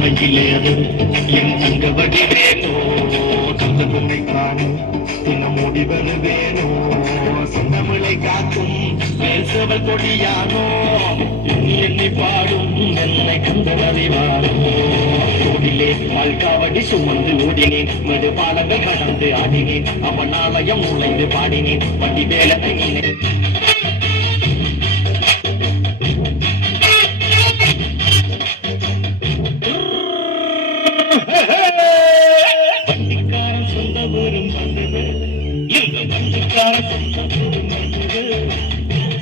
மயிலேறு என் தங்க வடிவேனோ சொந்த பொம்மை காணும் தினமோடி வருவேனோ சொந்தமிழை காக்கும் பேசவள் கொடியானோ எண்ணி எண்ணி பாடும் என்னை கந்தவறிவானோ கோடிலே பால்காவடி சுமந்து ஓடினேன் மெடு பாலங்கள் கடந்து ஆடினேன் அவன் ஆலயம் நுழைந்து பாடினேன் வண்டி வேலனை வண்டிக்காரன் சொந்த ஊரும் வந்தது இந்த வண்டிக்காரன் சொந்த ஊரும் வந்தது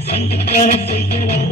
சண்டிக்காரன் செய்யலாம்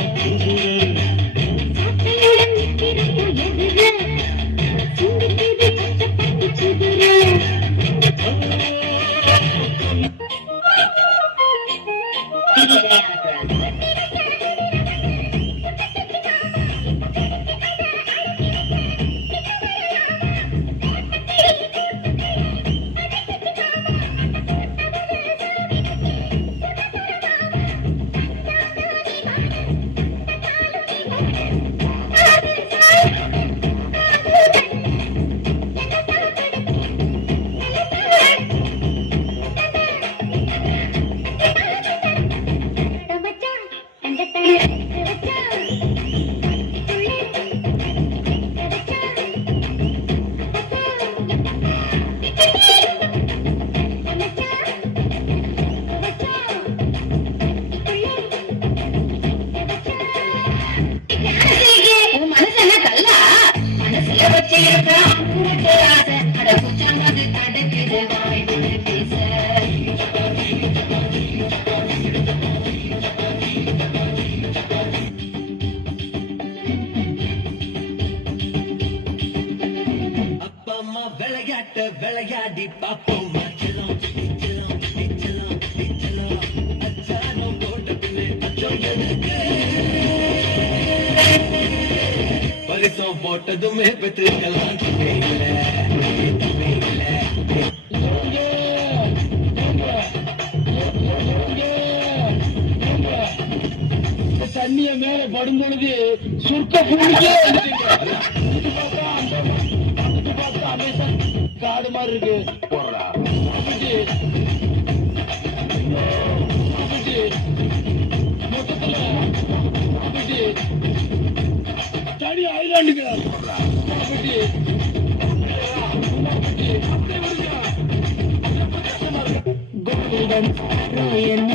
விளையாட்ட விளையாடி பாப்போம் பரிசம் போட்டதுமே பெற்றுக்கலாம் தண்ணிய மேல படும் பொழுது சுருக்க பூமிக்கே காடு மாதிரி இருக்கு மொத்தத்துல தனி ஐலாண்டுங்க என்ன